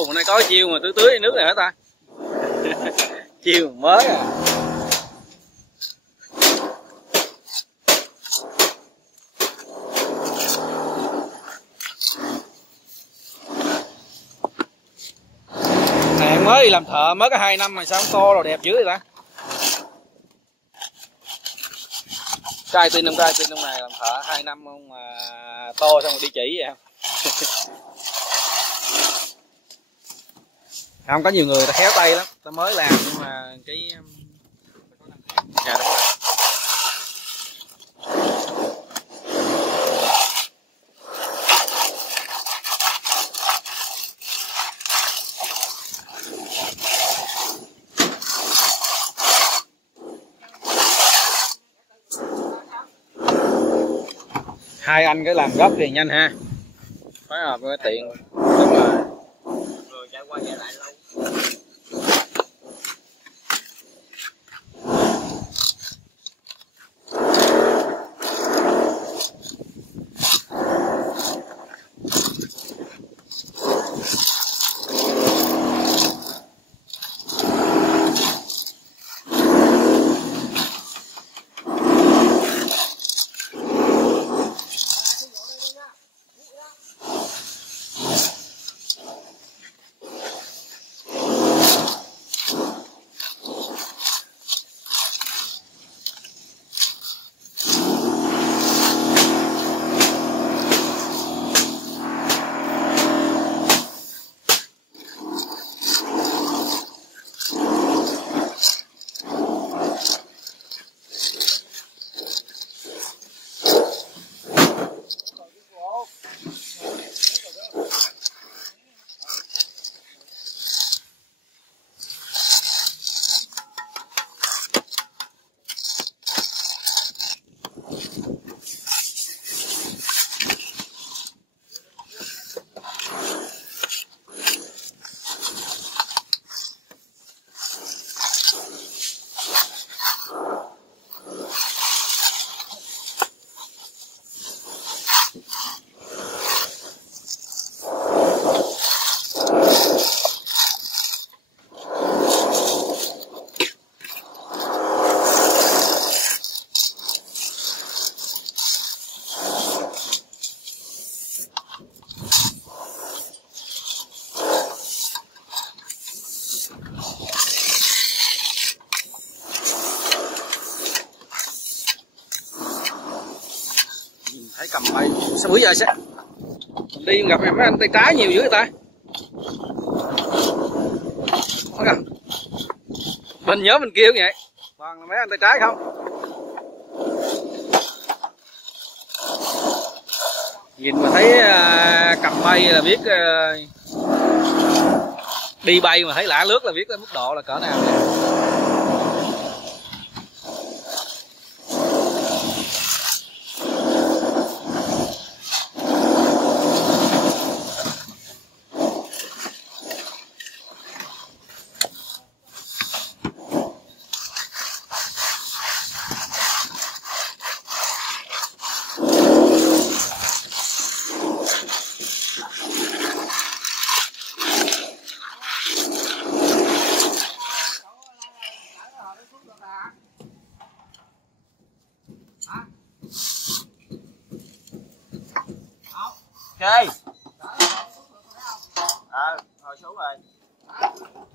Ồ, hôm nay có chiêu mà tưới nước này hả ta? Chiêu mới à. Này mới đi làm thợ mới có 2 năm mà sao không to rồi đẹp dữ vậy ta? Trai tin ông này làm thợ 2 năm không mà to xong rồi đi chỉ vậy không? Không, có nhiều người ta khéo tay lắm, ta mới làm nhưng mà cái đúng rồi. Hai anh cái làm gốc thì nhanh ha, phối hợp với tiện. Đúng rồi. Người chạy qua chạy lại lâu. Thấy cầm tay sao bữa giờ sẽ đi gặp mấy anh tay trái nhiều dữ vậy ta? Mình nhớ mình kêu vậy, toàn là mấy anh tay trái không? Nhìn mà thấy cầm bay là biết, đi bay mà thấy lạ lướt là biết mức độ là cỡ nào này. Ok. Hồi xuống rồi.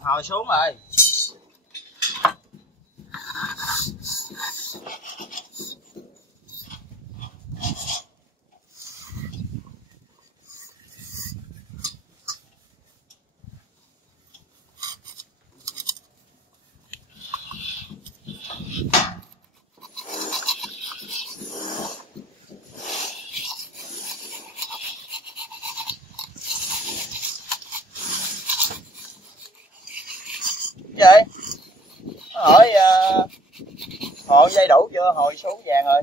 Hồi xuống rồi. Vậy hỏi hồi dây đủ chưa, hồi xuống vàng rồi.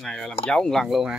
Này là làm dấu một lần luôn hả?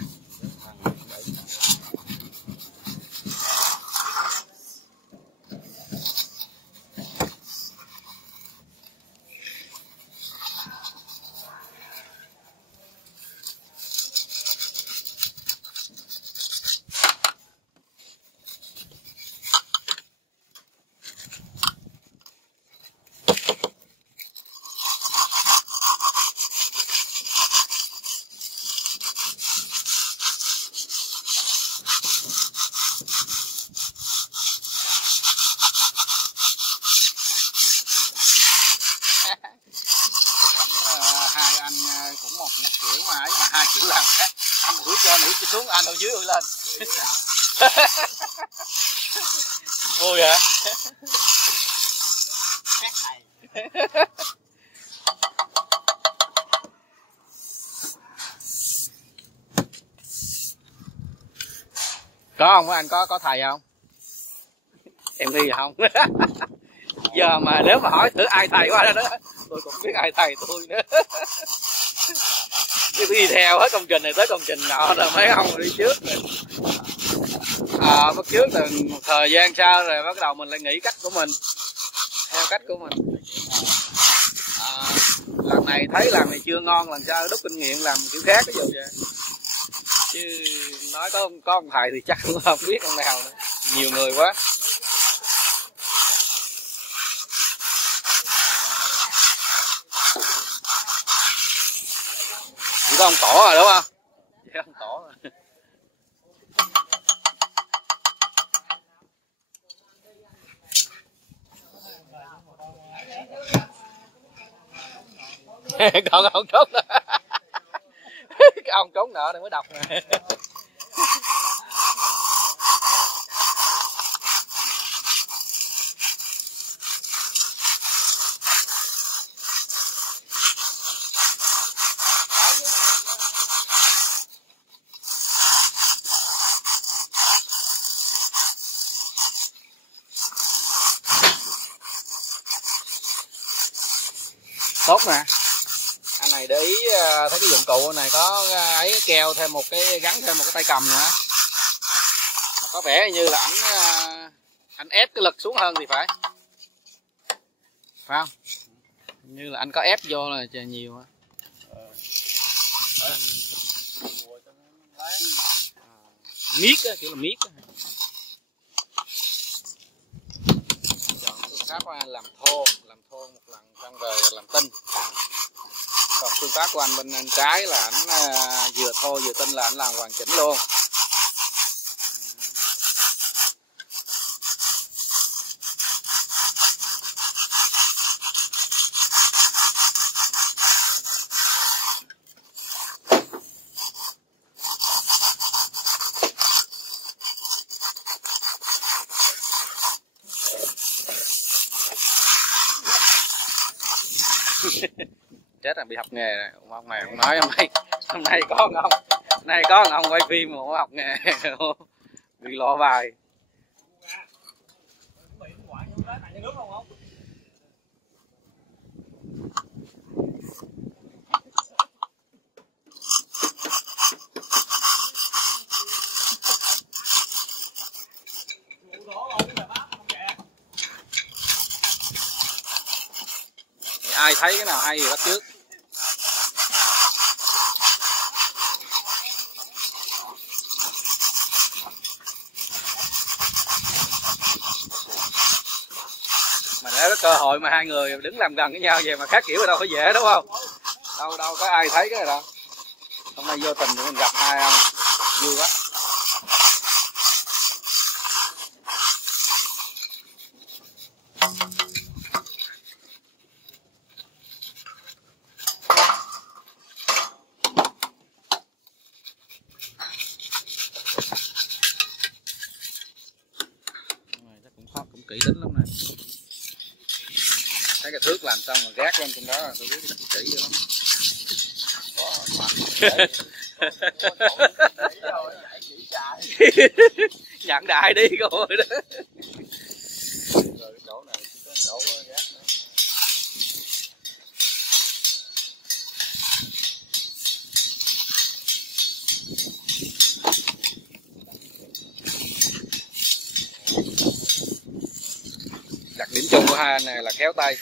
Hai anh cũng một kiểu mà ấy, mà hai kiểu làm khác. Anh ủi cho nữ xuống, anh ở dưới ủi lên. Vui hả? Có không anh, có thầy không? Em đi không? Giờ mà nếu mà hỏi thử ai thầy qua đó, tôi cũng biết ai thầy tôi nữa. Tôi đi theo hết công trình này tới công trình nọ rồi mấy ông đi trước rồi. Bắt trước là một thời gian sau rồi bắt đầu mình lại nghĩ cách của mình, theo cách của mình. Lần này thấy làm này chưa ngon, lần sau đúc kinh nghiệm làm kiểu khác, ví dụ vậy. Chứ nói có ông thầy thì chắc cũng không biết ông nào nữa, nhiều người quá. Chỉ có ông Tổ rồi đúng không? Chỉ có ông Tổ rồi. Còn ông trốn nợ. Cái ông trốn nợ này mới đọc nè. Tốt nè. Anh này để ý thấy cái dụng cụ này có ấy keo thêm một cái, gắn thêm một cái tay cầm nữa. Có vẻ như là anh ép cái lực xuống hơn thì phải không? Như là anh có ép vô là nhiều á. Miết á, kiểu là miết á. Chọn phương pháp của anh làm thô một lần xong rồi làm tinh. Còn phương pháp của anh bên trái là anh vừa thô vừa tinh là anh làm hoàn chỉnh luôn. Chết là bị học nghề này. Ông này không nói hôm nay có ông, hôm nay có ông quay phim mà không học nghề bị lộ bài. Ai thấy cái nào hay thì bắt trước. Mà để có cơ hội mà hai người đứng làm gần với nhau vậy mà khác kiểu ở đâu có dễ đúng không? Đâu có ai thấy cái này đâu. Hôm nay vô tình mình gặp hai ông vui quá. Cũng kỹ tính lắm này. Thấy cái thước làm xong rồi gác lên trên đó là tôi biết là kỹ dữ lắm. Nhận đại đi rồi đó. Chỗ này có chỗ gác nữa. Đặc điểm chung của hai anh này là khéo tay.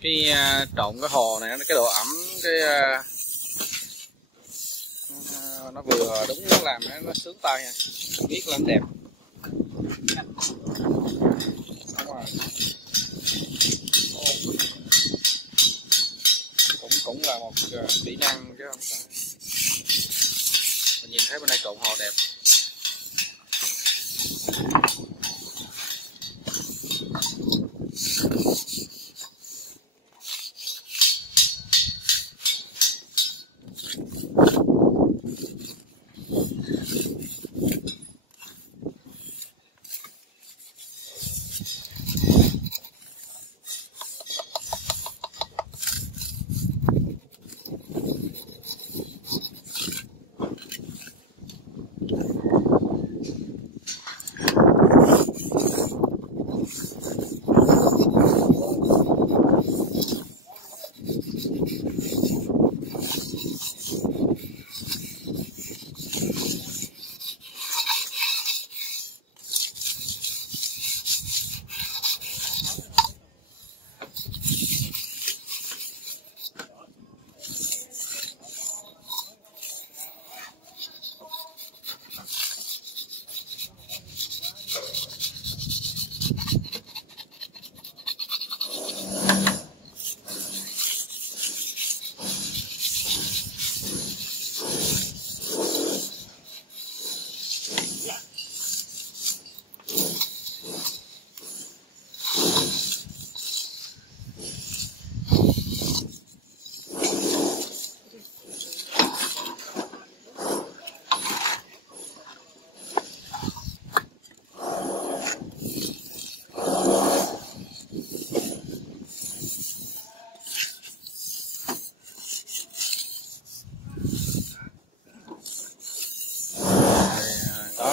Cái trộn cái hồ này cái độ ẩm nó vừa đúng, nó làm nó sướng tay nha, biết lên đẹp. Cũng là một kỹ năng chứ không phải. Mình nhìn thấy bên đây trộn hồ đẹp.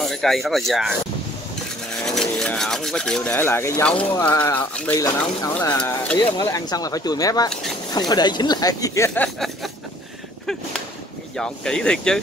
Cái cây rất là dài thì ông không có chịu để lại cái dấu, ông đi là nó nói là ý ông nói là ăn xong là phải chùi mép á, không có để dính lại gì á. Dọn kỹ thiệt chứ.